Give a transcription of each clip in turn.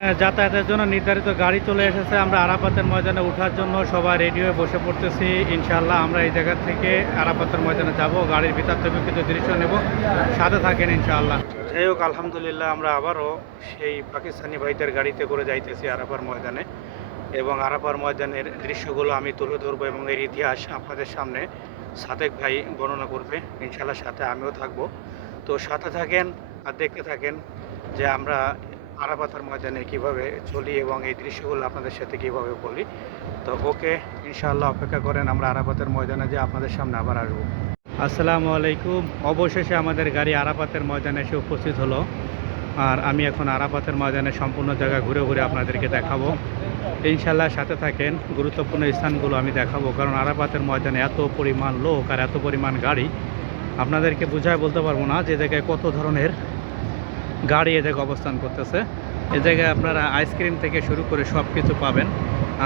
যাতায়াতের জন্য নির্ধারিত গাড়ি চলে এসেছে। আমরা আরাফাতের ময়দানে ওঠার জন্য সবাই রেডি হয়ে বসে পড়তেছি। ইনশাআল্লাহ আমরা এই জায়গা থেকে আরাফাতের ময়দানে যাব, গাড়ির ভিতর থেকে কিছু দৃশ্য নেব, সাথে থাকেন ইনশাআল্লাহ। যাই হোক, আলহামদুলিল্লাহ আমরা আবারও সেই পাকিস্তানি ভাইদের গাড়িতে করে যাইতেছি আরাফার ময়দানে, এবং আরাফার ময়দানের দৃশ্যগুলো আমি তুলে ধরবো এবং এর ইতিহাস আপনাদের সামনে সাদেক ভাই বর্ণনা করবে ইনশাআল্লাহ, সাথে আমিও থাকবো। তো সাথে থাকেন আর দেখতে থাকেন যে আমরা আরাফাতের ময়দানে কীভাবে চলি এবং এই দৃশ্যগুলো আপনাদের সাথে কীভাবে বলি। তো ওকে, ইনশাআল্লাহ অপেক্ষা করেন, আমরা আরাফাতের ময়দানে যে আপনাদের সামনে আবার আসবো। আসসালামু আলাইকুম। অবশেষে আমাদের গাড়ি আরাফাতের ময়দানে এসে উপস্থিত হলো, আর আমি এখন আরাফাতের ময়দানে সম্পূর্ণ জায়গা ঘুরে ঘুরে আপনাদেরকে দেখাবো ইনশাআল্লাহ। সাথে থাকেন, গুরুত্বপূর্ণ স্থানগুলো আমি দেখাবো, কারণ আরাফাতের ময়দানে এত পরিমাণ লোক আর এত পরিমাণ গাড়ি আপনাদেরকে বুঝায় বলতে পারবো না যে জায়গায় কত ধরনের গাড়ি এ জায়গায় অবস্থান করতেছে। এ জায়গায় আপনারা আইসক্রিম থেকে শুরু করে সব কিছু পাবেন।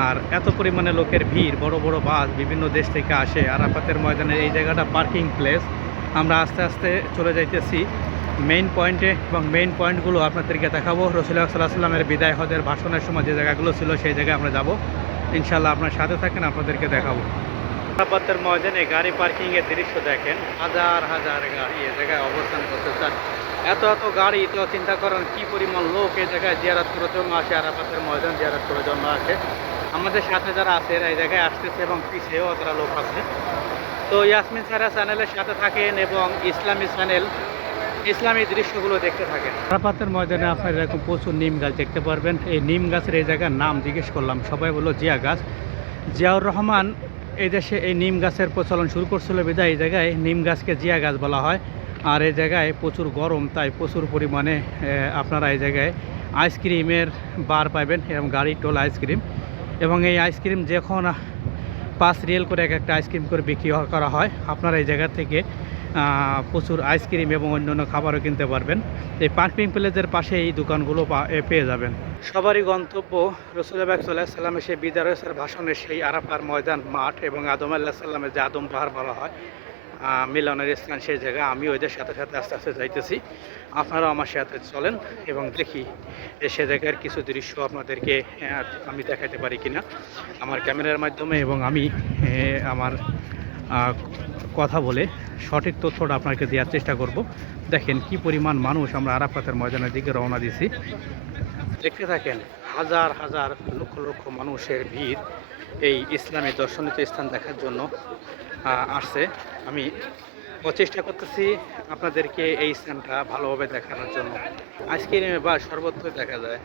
আর এত পরিমাণে লোকের ভিড়, বড় বড় বাস বিভিন্ন দেশ থেকে আসে আরাফাতের ময়দানে। এই জায়গাটা পার্কিং প্লেস। আমরা আস্তে আস্তে চলে যাইতেছি মেইন পয়েন্টে, এবং মেইন পয়েন্টগুলো আপনাদেরকে দেখাবো। রাসূলুল্লাহ সাল্লাল্লাহু আলাইহি ওয়াসাল্লামের বিদায় হজের ভাষণের সময় যে জায়গাগুলো ছিল সেই জায়গায় আমরা যাব ইনশাআল্লাহ। আপনার সাথে থাকেন, আপনাদেরকে দেখাবো। আরাফাতের ময়দানে গাড়ি পার্কিংয়ের দৃশ্য দেখেন, হাজার হাজার গাড়ি এ জায়গায় অবস্থান করতেছে। এত এত গাড়ি, তো চিন্তা করেন কি পরিমাণ লোক এই জায়গায় জিয়ারত করার জন্য আসে, আরাফাতের ময়দান জিয়ারত করার জন্য আসে। আমাদের সাথে যারা আছে এই জায়গায় আসতেছে এবং পিছিয়েও যারা লোক আছে। তো ইয়াসমিন সারা চ্যানেলের সাথে থাকেন এবং ইসলামী চ্যানেল, ইসলামী দৃশ্যগুলো দেখতে থাকেন। আরাফাতের ময়দানে আপনারা এরকম প্রচুর নিম গাছ দেখতে পারবেন। এই নিম গাছের এই জায়গার নাম জিজ্ঞেস করলাম, সবাই বললো জিয়া গাছ। জিয়াউর রহমান এই দেশে এই নিম গাছের প্রচলন শুরু করছিল বিধায় এই জায়গায় নিম গাছকে জিয়া গাছ বলা হয়। আর এই জায়গায় প্রচুর গরম, তাই প্রচুর পরিমাণে আপনারা এই জায়গায় আইসক্রিমের বার পাবেন এবং গাড়ি টোল আইসক্রিম। এবং এই আইসক্রিম যখন 5 রিয়াল করে এক একটা আইসক্রিম করে বিক্রি করা হয়। আপনারা এই জায়গা থেকে প্রচুর আইসক্রিম এবং অন্যান্য খাবারও কিনতে পারবেন। এই পার্কিং প্লেসের পাশে এই দোকানগুলো পেয়ে যাবেন। সবারই গন্তব্য রাসূলুল্লাহ সাল্লাল্লাহু আলাইহি ওয়াসাল্লামের সেই বিদায়ের ভাষণের সেই আরাফার ময়দান মাঠ, এবং আদম আলাইহিস সালামের যে আদম পাহাড় বলা হয়, মিলনের স্থান, সেই জায়গা। আমি ওইদের সাথে সাথে আস্তে আস্তে যাইতেছি, আপনারাও আমার সাথে চলেন এবং দেখি যে সে জায়গার কিছু দৃশ্য আপনাদেরকে আমি দেখাতে পারি কিনা আমার ক্যামেরার মাধ্যমে, এবং আমি আমার কথা বলে সঠিক তথ্যটা আপনাকে দেওয়ার চেষ্টা করব। দেখেন কি পরিমাণ মানুষ, আমরা আরাফাতের ময়দানের দিকে রওনা দিছি। দেখতে থাকেন, হাজার হাজার লক্ষ লক্ষ মানুষের ভিড় এই ইসলামী দর্শনীয় স্থান দেখার জন্য আসছে। আমি চেষ্টা করতেছি আপনাদেরকে এই স্থানটা ভালোভাবে দেখানোর জন্য। আইসক্রিমে বা সর্বত্র দেখা যায়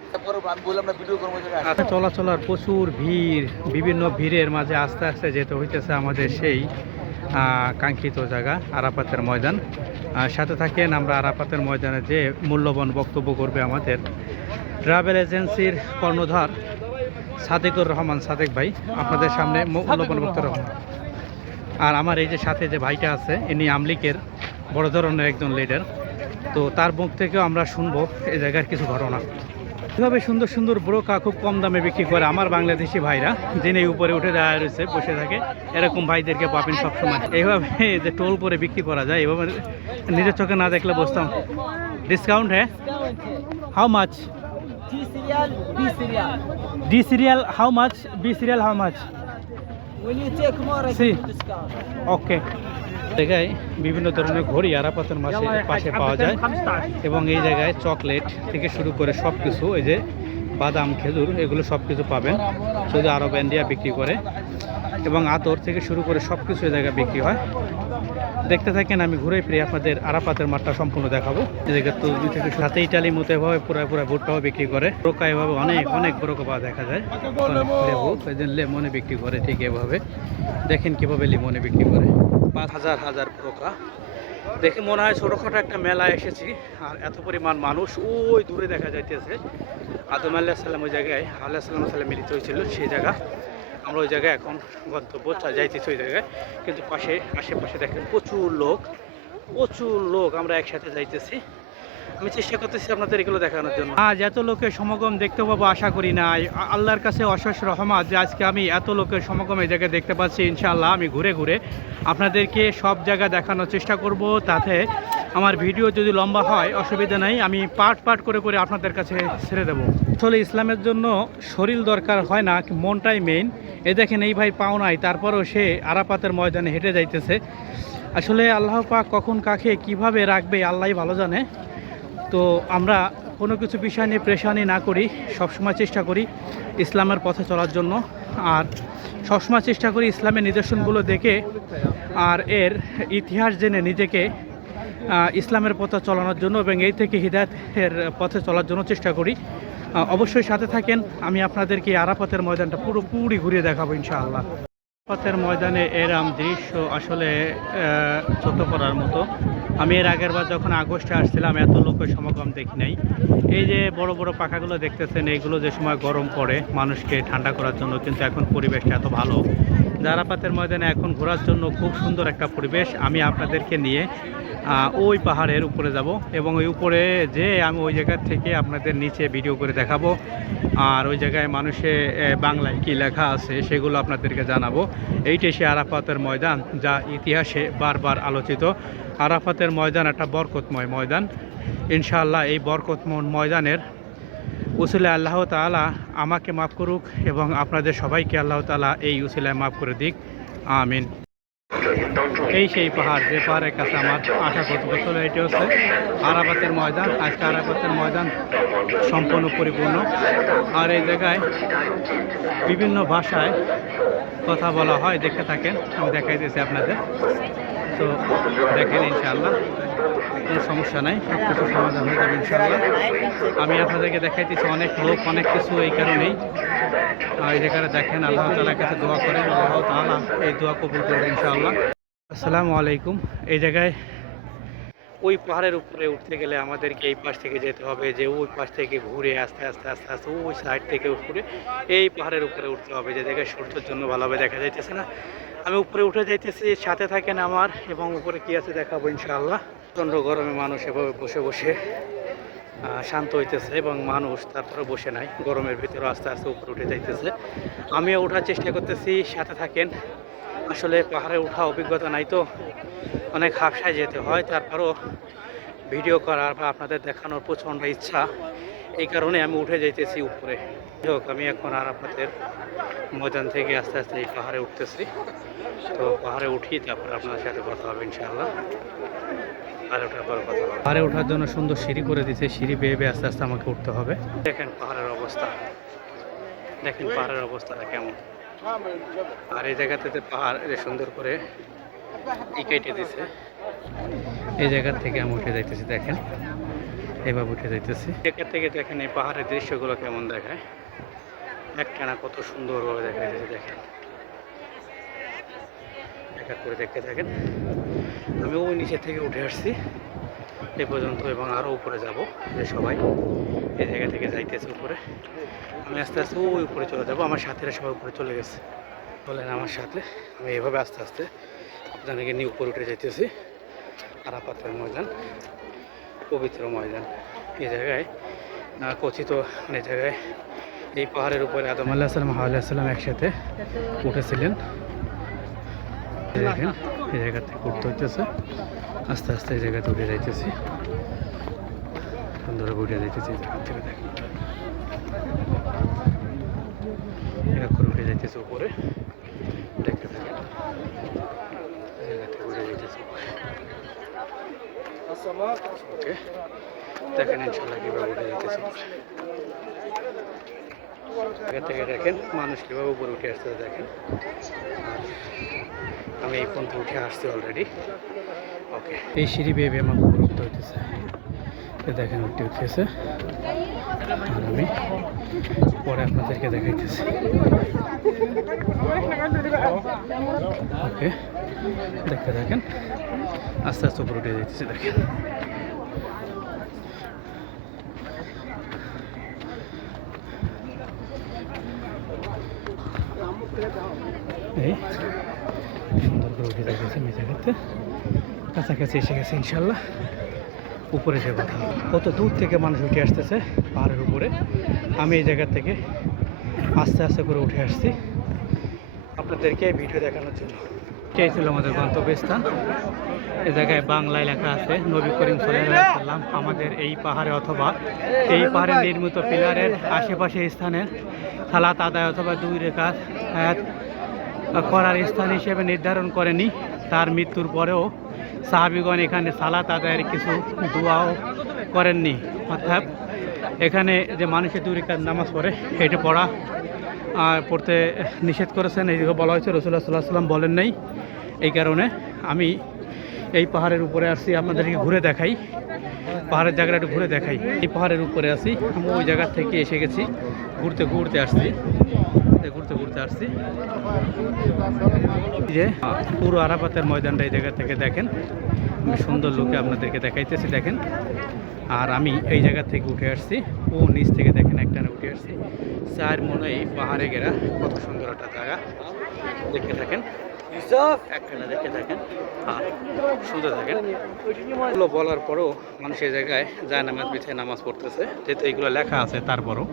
চলাচলার প্রচুর ভিড়, বিভিন্ন ভিড়ের মাঝে আস্তে আস্তে যেতে হইতেছে আমাদের সেই কাঙ্ক্ষিত জায়গা আরাফাতের ময়দান। সাথে থাকেন, আমরা আরাফাতের ময়দানে যে মূল্যবান বক্তব্য করবে আমাদের ট্রাভেল এজেন্সির কর্ণধার সাদেকুর রহমান, সাদেক ভাই আপনাদের সামনে মূল্যবান বক্তব্য। আর আমার এই যে সাথে যে ভাইটা আছে, ইনি আমলিকের বড় ধরনের একজন লিডার। তো তার মুখ থেকেও আমরা শুনবো এই জায়গার কিছু ঘটনা। এভাবে সুন্দর সুন্দর ব্রোকা খুব কম দামে বিক্রি করে আমার বাংলাদেশি ভাইরা, যিনি উপরে উঠে দাঁড়ায় রয়েছে বসে থাকে, এরকম ভাইদেরকে পাবেন সবসময়। এইভাবে যে টোল করে বিক্রি করা যায়, এভাবে নিজের চোখে না দেখলে বুঝতাম। ডিসকাউন্ট হ্যাঁ? How much? D serial how much? B serial how much? Okay. জায়গায় বিভিন্ন ধরনের ঘড়ি আরাফাতের পাশে পাওয়া যায়, এবং এই জায়গায় চকলেট থেকে শুরু করে সব কিছু, এই যে বাদাম, খেজুর, এগুলো সব কিছু পাবেন। সৌদি আরব ইন্ডিয়া বিক্রি করে, এবং আতর থেকে শুরু করে সব কিছু এই জায়গায় বিক্রি হয়। দেখতে থাকেন, আমি ঘুরে ফিরে আপনাদের আরাফাতের মাঠটা সম্পূর্ণ দেখাবো। এই জায়গায় তসবিহ থেকে সাথে ইটালি মতো এভাবে পুরো ভুট্টাও বিক্রি করে। ব্রোকা এভাবে অনেক অনেক ব্রোকা পাওয়া দেখা যায়। লেবু, এই যে লেমনে বিক্রি করে, ঠিক এভাবে দেখেন কিভাবে লিমনে বিক্রি করে। 5,000 হাজার ব্রোকা দেখে মনে হয় ছোটোখাটো একটা মেলা এসেছি। আর এত পরিমাণ মানুষ, ওই দূরে দেখা যাইতেছে আদম আলাইহিস সালাম ওই জায়গায় সালাম মিলিত হয়েছিল, সেই জায়গা। আমরা ওই জায়গায় এখন গন্তব্য যাইতেছি ওই জায়গায়, কিন্তু আশেপাশে দেখেন প্রচুর লোক আমরা একসাথে যাইতেছি। আমি চেষ্টা করতেছি আপনাদের এগুলো দেখানোর জন্য। আজ এত লোকের সমাগম দেখতে পাবো আশা করি না। আল্লাহর কাছে অশেষ রহমত যে আজকে আমি এত লোকের সমাগম এই জায়গায় দেখতে পাচ্ছি। ইনশাআল্লাহ আমি ঘুরে ঘুরে আপনাদেরকে সব জায়গা দেখানোর চেষ্টা করব। তাতে আমার ভিডিও যদি লম্বা হয় অসুবিধা নাই, আমি পার্ট করে আপনাদের কাছে ছেড়ে দেবো। আসলে ইসলামের জন্য শরীর দরকার হয় না, মনটাই মেইন। এই দেখেন এই ভাই পাও নাই, তারপরেও সে আরাফাতের ময়দানে হেঁটে যাইতেছে। আসলে আল্লাহ পাক কখন কাকে কিভাবে রাখবে আল্লাহই ভালো জানে। তো আমরা কোনো কিছু বিষয় নিয়ে প্রেশানি না করি, সবসময় চেষ্টা করি ইসলামের পথে চলার জন্য। আর সবসময় চেষ্টা করি ইসলামের নিদর্শনগুলো দেখে আর এর ইতিহাস জেনে নিজেকে ইসলামের পথে চলানোর জন্য এবং এই থেকে হিদায়াতের পথে চলার জন্য চেষ্টা করি। অবশ্যই সাথে থাকেন, আমি আপনাদেরকে আরাফাতের ময়দানটা পুরোপুরি ঘুরিয়ে দেখাবো ইনশাআল্লাহ। আরাফাতের ময়দানে এরম দৃশ্য আসলে চোখে পড়ার মতো। আমি এর আগের বার যখন আগস্টে আসছিলাম এত লোকের সমাগম দেখি নাই। এই যে বড় বড় পাখাগুলো দেখতেছেন, এইগুলো যে সময় গরম পড়ে মানুষকে ঠান্ডা করার জন্য, কিন্তু এখন পরিবেশটা এত ভালো। আরাফাতের ময়দানে এখন ঘোরার জন্য খুব সুন্দর একটা পরিবেশ। আমি আপনাদেরকে নিয়ে ওই পাহাড়ের উপরে যাব এবং ওই উপরে যে আমি ওই জায়গার থেকে আপনাদের নিচে ভিডিও করে দেখাবো। আর ওই জায়গায় মানুষে বাংলায় কি লেখা আছে সেগুলো আপনাদেরকে জানাবো। এইটাই সে আরাফাতের ময়দান যা ইতিহাসে বারবার আলোচিত। আরাফাতের ময়দান একটা বরকতময় ময়দান। ইনশাআল্লাহ এই বরকতময় ময়দানের উসিলায় আল্লাহ তাআলা আমাকে মাফ করুক এবং আপনাদের সবাইকে আল্লাহ তাআলা এই উসিলায় মাফ করে দিক, আমিন। এই সেই পাহাড় যে পাহাড়ের কাছে আমার আশা করতে বছর। এটি হচ্ছে আরাফাতের ময়দান। আজকে আরাফাতের ময়দান সম্পূর্ণ পরিপূর্ণ। আর এই জায়গায় বিভিন্ন ভাষায় কথা বলা হয়, দেখে থাকেন, আমি দেখাইতেছি আপনাদের। তো দেখেন ইনশাআল্লাহ কোনো সমস্যা নাই, সব কিছু সমাধান হয়ে যাবে ইনশাআল্লাহ। আমি আপনাদেরকে দেখাইতেছি অনেক লোক অনেক কিছু, এই কারণেই এই জায়গাটা দেখেন। আল্লাহ তাআলার কাছে দোয়া করেন, আল্লাহ তাআলা এই দোয়া কবুল করবে ইনশাআল্লাহ। আসসালামু আলাইকুম। এই জায়গায় ওই পাহাড়ের উপরে উঠতে গেলে আমাদেরকে এই পাশ থেকে যেতে হবে, যে ওই পাশ থেকে ঘুরে আস্তে আস্তে আস্তে আস্তে ওই সাইড থেকে উপরে এই পাহাড়ের উপরে উঠতে হবে, যে জায়গায় সূর্যের জন্য ভালোভাবে দেখা যাইতেছে না। আমি উপরে উঠে যাইতেছি, সাথে থাকেন আমার, এবং উপরে কি আছে দেখাবো ইনশাআল্লাহ। প্রচণ্ড গরমে মানুষ এভাবে বসে বসে শান্ত হইতেছে এবং মানুষ তারপরে বসে নাই, গরমের ভিতরে আস্তে আস্তে উপরে উঠে যাইতেছে। আমিও ওঠার চেষ্টা করতেছি, সাথে থাকেন। আসলে পাহাড়ে ওঠা অভিজ্ঞতা নাই তো, অনেক হাফসায় যেতে হয়, তারপরও ভিডিও করার বা আপনাদের দেখানোর প্রচণ্ড ইচ্ছা, এই কারণে আমি উঠে যাইতেছি উপরে। হোক, আমি এখন আরাফাতের ময়দান থেকে আস্তে আস্তে এই পাহাড়ে উঠতেছি। তো পাহাড়ে উঠি, তারপর আপনাদের সাথে কথা হবে ইনশাআল্লাহ। পাহাড়ে ওঠার পর কথা হবে। পাহাড়ে ওঠার জন্য সুন্দর সিঁড়ি করে দিয়েছে, সিঁড়ি বেয়ে বেয়ে আস্তে আস্তে আমাকে উঠতে হবে। দেখেন পাহাড়ের অবস্থা, দেখেন পাহাড়ের অবস্থাটা কেমন। আর এই জায়গাতে পাহাড় সুন্দর করে কেটে দিছে। এই জায়গা থেকে আমি উঠে যাইতেছি, দেখেন এভাবে উঠে যাইতেছি। জায়গা থেকে দেখেন এই পাহাড়ের দৃশ্যগুলো কেমন দেখায়, একটানা কত সুন্দরভাবে দেখা যাচ্ছে। দেখেন দেখা করে দেখতে থাকেন। আমি ওই নিচে থেকে উঠে আসছি এ পর্যন্ত এবং আরও উপরে যাব, যে সবাই এই জায়গা থেকে যাইতেছে উপরে। আমি আস্তে আস্তে ওই উপরে চলে যাব, আমার সাথীরা সবাই উপরে চলে গেছে। বলেন আমার সাথে, আমি এভাবে আস্তে আস্তে আপনাদেরকে নিয়ে উপরে উঠে যাইতেছি। আরাফাতের ময়দান পবিত্র ময়দান। এই জায়গায় কথিত, এই জায়গায় এই পাহাড়ের উপরে আদম আলাইহিস সালাম হাওয়া আলাইহিস সালাম একসাথে উঠেছিলেন। দেখেন এই জায়গা থেকে উঠতে হইতেছে, আস্তে আস্তে এই জায়গাতে উঠে যাইতেছি, সুন্দরভাবে উঠে যাইতেছি। এই জায়গা থেকে দেখেন এক করে উঠে যাইতেছে উপরে, দেখতে থাকেন। এই জায়গা থেকে উঠে যাইতেছে ওকে, দেখেন ইনশাআল্লাহ কীভাবে উঠে যাইতেছে জায়গা থেকে। দেখেন মানুষ কীভাবে উপরে উঠে আসতে, দেখেন। আমি এই পর্যন্ত উঠে আসছি অলরেডি। ওকে, এই সিঁড়ি বেয়ে বেয়ে আমার উপরে উঠতে হইতেছে, দেখেন উঠতে উঠতেছে। আর আমি পরে আপনাদেরকে দেখাইতেছি। ওকে, দেখতে দেখেন আস্তে আস্তে উপরে উঠে যাইতেছে, দেখেন। এই সুন্দর করে উঠে যাইতেছে, আমি জায়গাতে কাছাকাছি এসে গেছে ইনশাল্লাহ। উপরে যে কথা, কত দূর থেকে মানুষ উঠে আসতেছে পাহাড়ের উপরে। আমি এই জায়গা থেকে আস্তে আস্তে করে উঠে আসছি আপনাদেরকে ভিডিও দেখানোর জন্য। এটাই ছিল আমাদের গন্তব্যস্থান। এ জায়গায় বাংলায় লেখা আছে নবী করিম সাল্লাল্লাহু আলাইহি সাল্লাম আমাদের এই পাহাড়ে অথবা এই পাহাড়ে নির্মিত পিলারের আশেপাশে স্থানের সালাত আদায় অথবা 2 রাকাত করার স্থান হিসেবে নির্ধারণ করেনি। তার মৃত্যুর পরেও সাহাবীগণ এখানে সালাত আদায়ের কিছু দোয়াও করেননি। অর্থাৎ এখানে যে মানুষের 2 রাকাত নামাজ পড়ে এটা পড়তে নিষেধ করেছেন। এইদিকে বলা হয়েছে রাসূলুল্লাহ সাল্লাল্লাহু আলাইহি ওয়াসাল্লাম বলেন নাই। এই কারণে আমি এই পাহাড়ের উপরে আসছি, আপনাদেরকে ঘুরে দেখাই, পাহাড়ের জায়গাটা একটু ঘুরে দেখাই। এই পাহাড়ের উপরে আছি, আমি ওই জায়গা থেকে এসে গেছি, ঘুরতে ঘুরতে আসছি। যে পুরো আরাফাতের ময়দানটা এই জায়গা থেকে দেখেন, আমি সুন্দর লুকে আপনাদেরকে দেখাইতেছি দেখেন। আর আমি এই জায়গা থেকে উঠে আসছি, ও নিচ থেকে দেখেন একটানে উঠে আসছি। চার মনে এই পাহাড়ে ঘেরা কত সুন্দর একটা জায়গা, দেখে থাকেন একটানা দেখে থাকেন আর শুনতে থাকেন। এগুলো বলার পরেও মানুষ এই জায়গায় যায় নামাজ বিছায় নামাজ পড়তেছে, যেহেতু এইগুলো লেখা আছে তারপরও,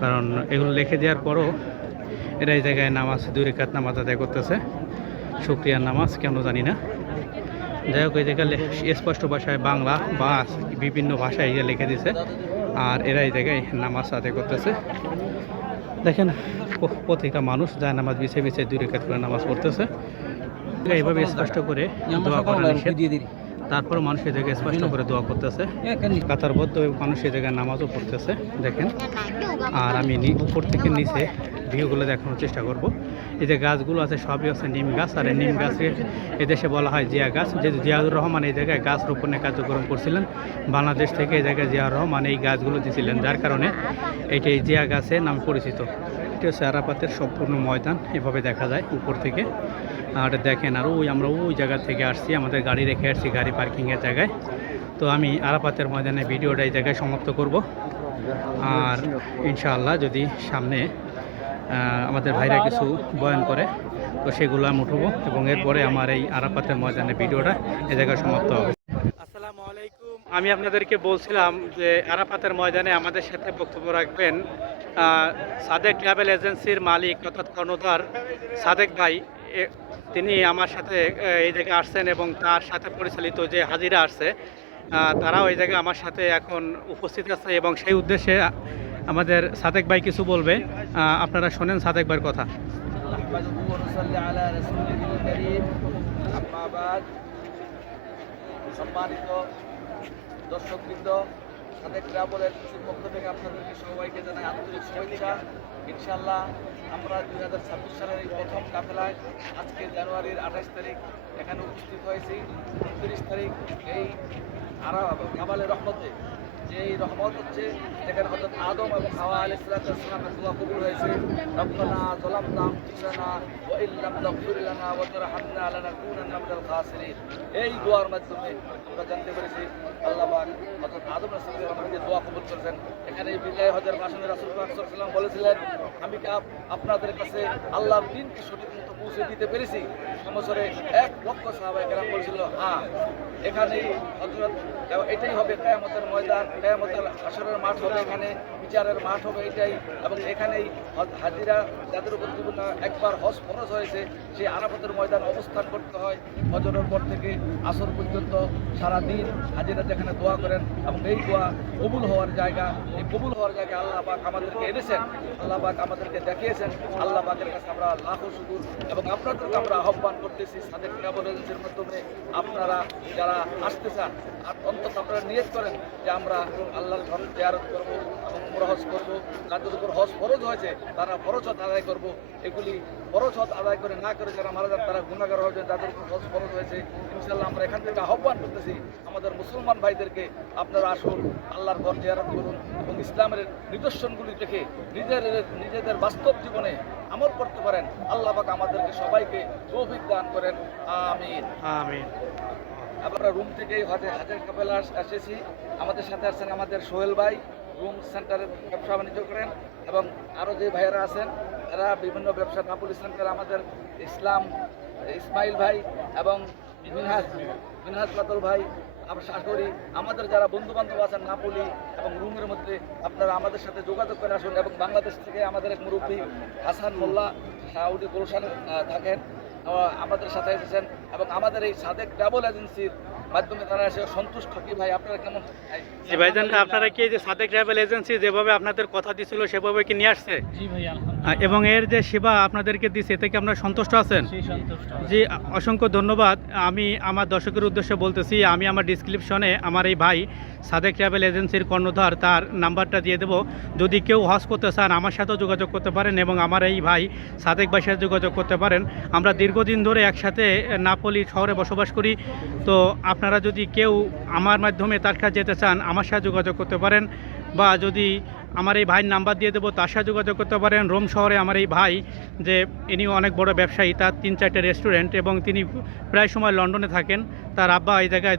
কারণ এগুলো লিখে দেওয়ার পরও এরা এই জায়গায় নামাজ 2 রাকাত নামাজ আদায় করতেছে, শুকরিয়ার নামাজ কেন জানি না। যাই হোক এই জায়গায় স্পষ্ট ভাষায় বাংলা বা বিভিন্ন ভাষায় ইয়ে লিখে দিছে, আর এরা এই জায়গায় নামাজ আদায় করতেছে। দেখেন প্রতিটা মানুষ যায় নামাজ বিছে 2 রাকাত করে নামাজ পড়তেছে। এইভাবে স্পষ্ট করে দোয়া করা নিষেধ, তারপর মানুষ এই জায়গায় স্পষ্ট করে দোয়া করতেছে, কাতারবদ্ধ মানুষ এই জায়গায় নামাজও পড়তেছে দেখেন। আর আমি উপর থেকে নিচে ভিউগুলো দেখানোর চেষ্টা করব। এই যে গাছগুলো আছে সবই হচ্ছে নিম গাছ, আর এই নিম গাছে এদেশে বলা হয় জিয়া গাছ। যেহেতু জিয়াউর রহমান এই জায়গায় গাছ রোপণের কার্যক্রম করছিলেন, বাংলাদেশ থেকে এই জায়গায় জিয়াউর রহমান এই গাছগুলো দিয়েছিলেন, যার কারণে এইটা এই জিয়া গাছের নাম পরিচিত। এটা হচ্ছে আরাফাতের সম্পূর্ণ ময়দান, এভাবে দেখা যায় উপর থেকে। আর দেখেন, আর আমরা ওই জায়গা থেকে আসছি, আমাদের গাড়ি রেখে আসছি গাড়ি পার্কিংয়ের জায়গায়। তো আমি আরাফাতের ময়দানে ভিডিওটা এই জায়গায় সমাপ্ত করব। আর ইনশাআল্লাহ যদি সামনে আমাদের ভাইরা কিছু বয়ান করে তো সেগুলো আমি উঠবো, এবং এরপরে আমার এই আরাফাতের ময়দানের ভিডিওটা এই জায়গায় সমাপ্ত হবে। আসসালামু আলাইকুম। আমি আপনাদেরকে বলছিলাম যে আরাফাতের ময়দানে আমাদের সাথে বক্তব্য রাখবেন সাদেক ট্রাভেল এজেন্সির মালিক অর্থাৎ কর্ণধার সাদেক ভাই। তিনি আমার সাথে এই জায়গায় আসছেন এবং তার সাথে পরিচালিত যে হাজিরা আসছে তারাও এই জায়গায় আমার সাথে এখন উপস্থিত আছে, এবং সেই উদ্দেশ্যে আমাদের সাদেক ভাই কিছু বলবে। আপনারা শোনেন সাদেক ভাইয়ের কথা। সম্মানিত দর্শকবৃন্দ, সাদেক ট্রাভেল এজেন্সির পক্ষ থেকে আপনাদেরকে সবাইকে জানাই আন্তরিক শুভেচ্ছা। ইনশাআল্লাহ আমরা 2026 সালের এই প্রথম কাফেলায় আজকে জানুয়ারির 28 তারিখ এখানে উপস্থিত হয়েছি। 29 তারিখ এই কামালের রহমতে, যে এই রহমত হচ্ছে যেখানে হযরত আদম এবং হাওয়া আলাইহিস সালামের দোয়া কবুল হয়েছে। রব্বানা যালামনা আনফুসানা ওয়া ইল্লাম তাগফির লানা ওয়া তারহামনা লানাকুনান্না মিনাল খাসিরিন। এই দোয়ার মাধ্যমে আমরা জানতে পেরেছি আল্লাহ পাক হযরত আদম রাসূলের আমাদের দোয়া কবুল করেছেন। এখানে বিদায় হজের ভাষণে রাসূল পাক সাল্লাল্লাহু আলাইহি ওয়াসাল্লাম বলেছিলেন, আমি কি আপনাদের কাছে আল্লাহর দ্বীনকে সঠিক মতো পৌঁছে দিতে পেরেছি? সমসরে 1 লক্ষ সাহাবায়ে কেরাম বলেছিল হ্যাঁ। এখানেই হযরত এটাই হবে কিয়ামতের ময়দান, কিয়ামতের হাশরের মাঠ হবে, এখানে বিচারের মাঠ হবে এটাই। এবং এখানেই হাজিরা যাদের উপর জীবনে একবার হজ ফরজ হয়েছে সেই আরাফাতের ময়দান অবস্থান করতে হয়। ফজরের পর থেকে আসর পর্যন্ত সারাদিন হাজিরা যেখানে দোয়া করেন, এবং এই দোয়া কবুল হওয়ার জায়গা, এই কবুল হওয়ার জায়গায় আল্লাহ পাক আমাদেরকে এনেছেন, আল্লাহ পাক আমাদেরকে দেখিয়েছেন। আল্লাহ পাকের কাছে আমরা লাখো শুকর, এবং আপনাদেরকে আমরা আহ্বান করতেছি সাদেক ট্রাভেল এজেন্সির মাধ্যমে আপনারা যারা আসতে চান আর অন্তত আপনারা নিয়ত করেন যে আমরা আল্লাহর ঘর জিয়ারত করব এবং উমরা হজ করব। যাদের উপর হজ ফরজ হয়েছে তারা ফরজ হজ আদায় করব। এগুলি ফরজ হজ আদায় করে না করে যারা মারা যান তারা গুনাহগার হবে। যাদের উপর হজ ফরজ হয়েছে ইনশাআল্লাহ আমরা এখান থেকে আহ্বান করতেছি আমাদের মুসলমান ভাইদেরকে, আপনারা আসুন, আল্লাহর ঘর জিয়ারত করুন এবং ইসলামের নিদর্শনগুলি দেখে নিজেদের বাস্তব জীবনে আমল করতে পারেন। আল্লাহ পাক আমাদেরকে সবাইকে তৌফিক দান করেন, আমিন আমিন। আমরা রুম থেকেই হাজার কাফেলা এসেছি। আমাদের সাথে আছেন আমাদের সোহেল ভাই, রুম সেন্টারের ব্যবসা বাণিজ্য করেন, এবং আরও যে ভাইয়েরা আছেন এরা বিভিন্ন ব্যবসা, নাপুলি সেন্টার আমাদের ইসমাইল ভাই এবং মিনহাজ বাদল ভাই। আমরা আশা করি আমাদের যারা বন্ধু বান্ধব আছেন নাপুলি এবং রুমের মধ্যে আপনারা আমাদের সাথে যোগাযোগ করে আসুন। এবং বাংলাদেশ থেকে আমাদের এক মুরব্বী হাসান মোল্লা সাউদি গুলশানে থাকেন, আমাদের সাথে এসেছেন এবং আমাদের এই সাদেক ট্রাভেল এজেন্সির মাধ্যমে তারা এসে সন্তুষ্ট। কি ভাই আপনারা কেমন? জি ভাইজান, আপনারা কি এই যে সাদেক ট্রাভেল এজেন্সি যেভাবে আপনাদের কথা দিছিল সেভাবে কি নিয়ে আসছে? জি ভাই, এবং এর যে সেবা আপনাদেরকে দিচ্ছে এতে কি আপনারা সন্তুষ্ট আছেন? সেই সন্তুষ্ট। জি, অসংখ্য ধন্যবাদ। আমি আমার দর্শকের উদ্দেশ্যে বলতেছি, আমি আমার ডিসক্রিপশনে আমার এই ভাই সাদেক ট্রাভেল এজেন্সির কর্ণধার তার নাম্বারটা দিয়ে দেবো। যদি কেউ হজ করতে চান আমার সাথেও যোগাযোগ করতে পারেন এবং আমার এই ভাই সাদেক ভাইয়ের সাথে যোগাযোগ করতে পারেন। আমরা দীর্ঘদিন ধরে একসাথে নাপোলি শহরে বসবাস করি। তো আপনারা যদি কেউ আমার মাধ্যমে তার কাছে যেতে চান আমার সাথে যোগাযোগ করতে পারেন, বা যদি আমার এই ভাইয়ের নাম্বার দিয়ে দেবো তার সাথে যোগাযোগ করতে পারেন। রোম শহরে আমার এই ভাই যে ইনিও অনেক বড় ব্যবসায়ী, তার 3-4টে রেস্টুরেন্ট এবং তিনি প্রায় সময় লন্ডনে থাকেন। তার আব্বা এই জায়গায়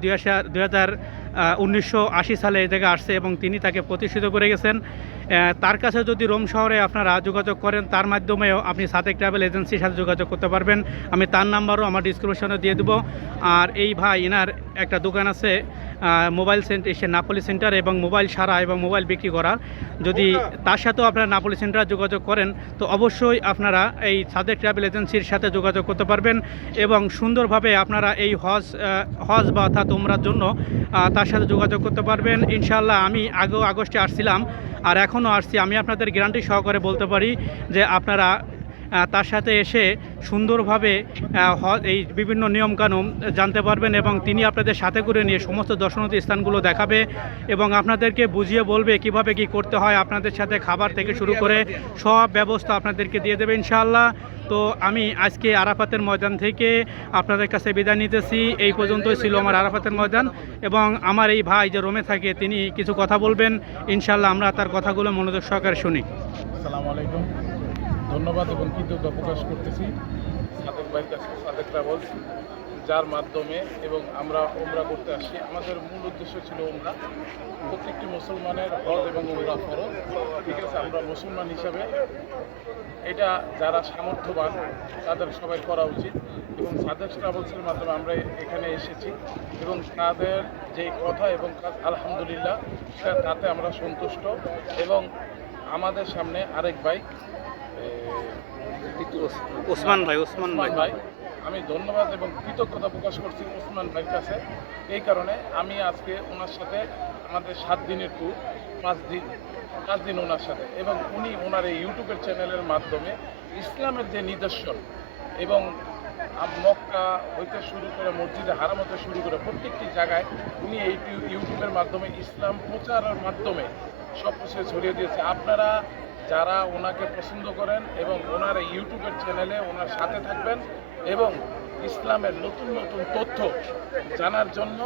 1980 সালে এই জায়গায় আসছে এবং তিনি তাকে প্রতিষ্ঠিত করে গেছেন। তার কাছে যদি রোম শহরে আপনারা যোগাযোগ করেন তার মাধ্যমেও আপনি সাদেক ট্রাভেল এজেন্সির সাথে যোগাযোগ করতে পারবেন। আমি তার নাম্বারও আমার ডিসক্রিপশনে দিয়ে দেবো। আর এই ভাই এনার একটা দোকান আছে মোবাইল সেন্টার, সে নাপোলি সেন্টার এবং মোবাইল সারা এবং মোবাইল বিক্রি করার। যদি তার সাথেও আপনারা নাপোলি সেন্টারে যোগাযোগ করেন তো অবশ্যই আপনারা এই সাদেক ট্রাভেল এজেন্সির সাথে যোগাযোগ করতে পারবেন এবং সুন্দরভাবে আপনারা এই হজ বা অর্থাৎ উমরার জন্য তার সাথে যোগাযোগ করতে পারবেন ইনশাআল্লাহ। আমি আগেও আগস্টে আসছিলাম আর এখনও আসছি। আমি আপনাদের গ্যারান্টি সহকারে বলতে পারি যে আপনারা তার সাথে এসে সুন্দরভাবে এই বিভিন্ন নিয়মকানুন জানতে পারবেন এবং তিনি আপনাদের সাথে করে নিয়ে সমস্ত দর্শনীয় স্থানগুলো দেখাবে এবং আপনাদেরকে বুঝিয়ে বলবে কিভাবে কি করতে হয়। আপনাদের সাথে খাবার থেকে শুরু করে সব ব্যবস্থা আপনাদেরকে দিয়ে দেবে ইনশাআল্লাহ। তো আমি আজকে আরাফাতের ময়দান থেকে আপনাদের কাছে বিদায় নিতেছি। এই পর্যন্তই ছিল আমার আরাফাতের ময়দান এবং আমার এই ভাই যে রোমে থাকে তিনি কিছু কথা বলবেন ইনশাআল্লাহ। আমরা তার কথাগুলো মনোযোগ সহকারে শুনি। আসসালামু আলাইকুম। ধন্যবাদ এবং কৃতজ্ঞতা প্রকাশ করতেছি সাদেক ভাইয়ের কাছে, সাদেক ট্রাভেলস, যার মাধ্যমে এবং আমরা উমরা করতে আসছি। আমাদের মূল উদ্দেশ্য ছিল উমরা। প্রত্যেকটি মুসলমানের হজ এবং উমরা ফরজ, ঠিক আছে। আমরা মুসলমান হিসাবে এটা যারা সামর্থ্যবান তাদের সবাই করা উচিত এবং সাদেক ট্রাভেলসের মাধ্যমে আমরা এখানে এসেছি এবং তাদের যে কথা এবং কাজ আলহামদুলিল্লাহ তাতে আমরা সন্তুষ্ট। এবং আমাদের সামনে আরেক ভাই ওসমান ভাই আমি ধন্যবাদ এবং কৃতজ্ঞতা প্রকাশ করছি ওসমান ভাইয়ের কাছে। এই কারণে আমি আজকে ওনার সাথে আমাদের 7 দিনের ট্যুর, 5 দিন ওনার সাথে, এবং উনি ওনার এই ইউটিউবের চ্যানেলের মাধ্যমে ইসলামের যে নিদর্শন এবং মক্কা হইতে শুরু করে মসজিদে হারাম হতে শুরু করে প্রত্যেকটি জায়গায় উনি এই ইউটিউবের মাধ্যমে ইসলাম প্রচারের মাধ্যমে সব কিছু ছড়িয়ে দিয়েছে। আপনারা যারা ওনাকে পছন্দ করেন এবং ওনার ইউটিউবের চ্যানেলে ওনার সাথে থাকবেন এবং ইসলামের নতুন নতুন তথ্য জানার জন্য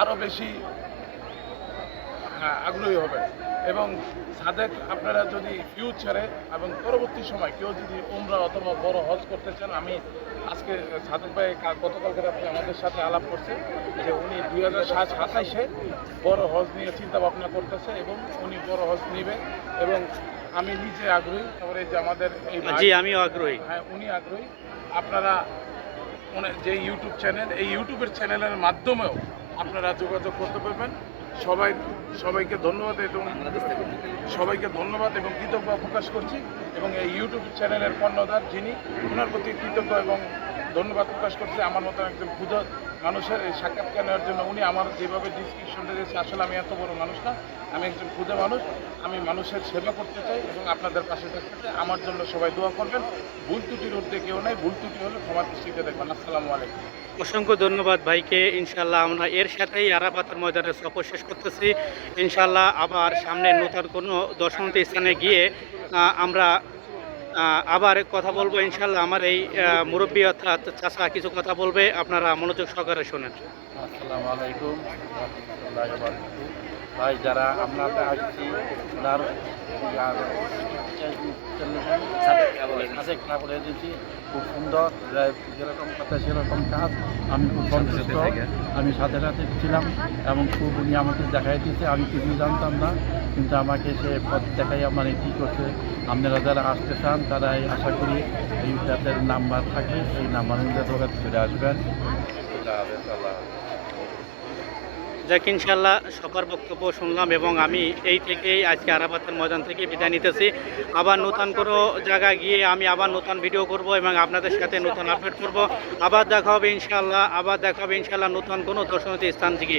আরও বেশি আগ্রহী হবেন। এবং সাদেক আপনারা যদি ফিউচারে এবং পরবর্তী সময় কেউ যদি উমরা অথবা বড় হজ করতে চান, আমি আজকে সাদেক ভাই গতকালকে রাত্রে আমাদের সাথে আলাপ করছে যে উনি 2027-28-এ বড় হজ নিয়ে চিন্তা ভাবনা করতেছে এবং উনি বড় হজ নেবে এবং আমি নিজে আগ্রহী। তারপরে যে আমাদের এই আমিও আগ্রহী। হ্যাঁ, উনি আগ্রহী। আপনারা যে ইউটিউব চ্যানেল, এই ইউটিউবের চ্যানেলের মাধ্যমেও আপনারা যোগাযোগ করতে পারবেন। সবাইকে ধন্যবাদ এবং কৃতজ্ঞতা প্রকাশ করছি এবং এই ইউটিউব চ্যানেলের কর্ণধার যিনি, ওনার প্রতি কৃতজ্ঞ এবং ধন্যবাদ প্রকাশ করছি। আমার মতো একজন ক্ষুদ্র মানুষের এই সাক্ষাৎকার নেওয়ার জন্য উনি আমার যেভাবে ডিসক্রিপশনটা দিয়েছে, আসলে আমি এত বড় মানুষ না, আমি একজন ক্ষুদ্র মানুষ। আমি মানুষের সেবা করতে চাই এবং আপনাদের পাশে থাকতে চাই। আমার জন্য সবাই দোয়া করবেন। ভুল ত্রুটির ঊর্ধ্বে কেউ নাই, ভুল ত্রুটি হলে ক্ষমার দৃষ্টিতে দেখবেন। আসসালামু আলাইকুম। অসংখ্য ধন্যবাদ ভাইকে। ইনশাল্লাহ আমরা এর সাথেই আরাফাতের ময়দানে সফর শেষ করতেছি। ইনশাল্লাহ আবার সামনে নতুন কোনো দর্শনীয় স্থানে গিয়ে আমরা আবার কথা বলবো ইনশাল্লাহ। আমার এই মুরব্বী অর্থাৎ চাচা কিছু কথা বলবে, আপনারা মনোযোগ সহকারে শোনেন। আসসালামু আলাইকুম ভাই, যারা আমরা আসছি ওনার সাদেক ট্রাভেল এজেন্সি খুব সুন্দর, যেরকম কথা সেরকম কাজ। আমি খুব সন্তুষ্ট। আমি সাথে সাথে ছিলাম এবং খুব উনি আমাকে দেখাই দিয়েছে। আমি কিছুই জানতাম না, কিন্তু আমাকে সে পথ দেখাই মানে কী করছে। আপনারা যারা আসতে চান তারা আশা করি এই যাদের নাম্বার থাকবে এই নাম্বার অনুযায়ী যোগাযোগ করে আসবেন। যাক ইনশাল্লাহ সবার বক্তব্য শুনলাম এবং আমি এই থেকেই আজকে আরাফাতের ময়দান থেকে বিদায় নিতেছি। আবার নতুন কোনো জায়গায় গিয়ে আমি আবার নতুন ভিডিও করব এবং আপনাদের সাথে নতুন আপডেট করব। আবার দেখা হবে ইনশাল্লাহ নতুন কোনো দর্শনীয় স্থান থেকে।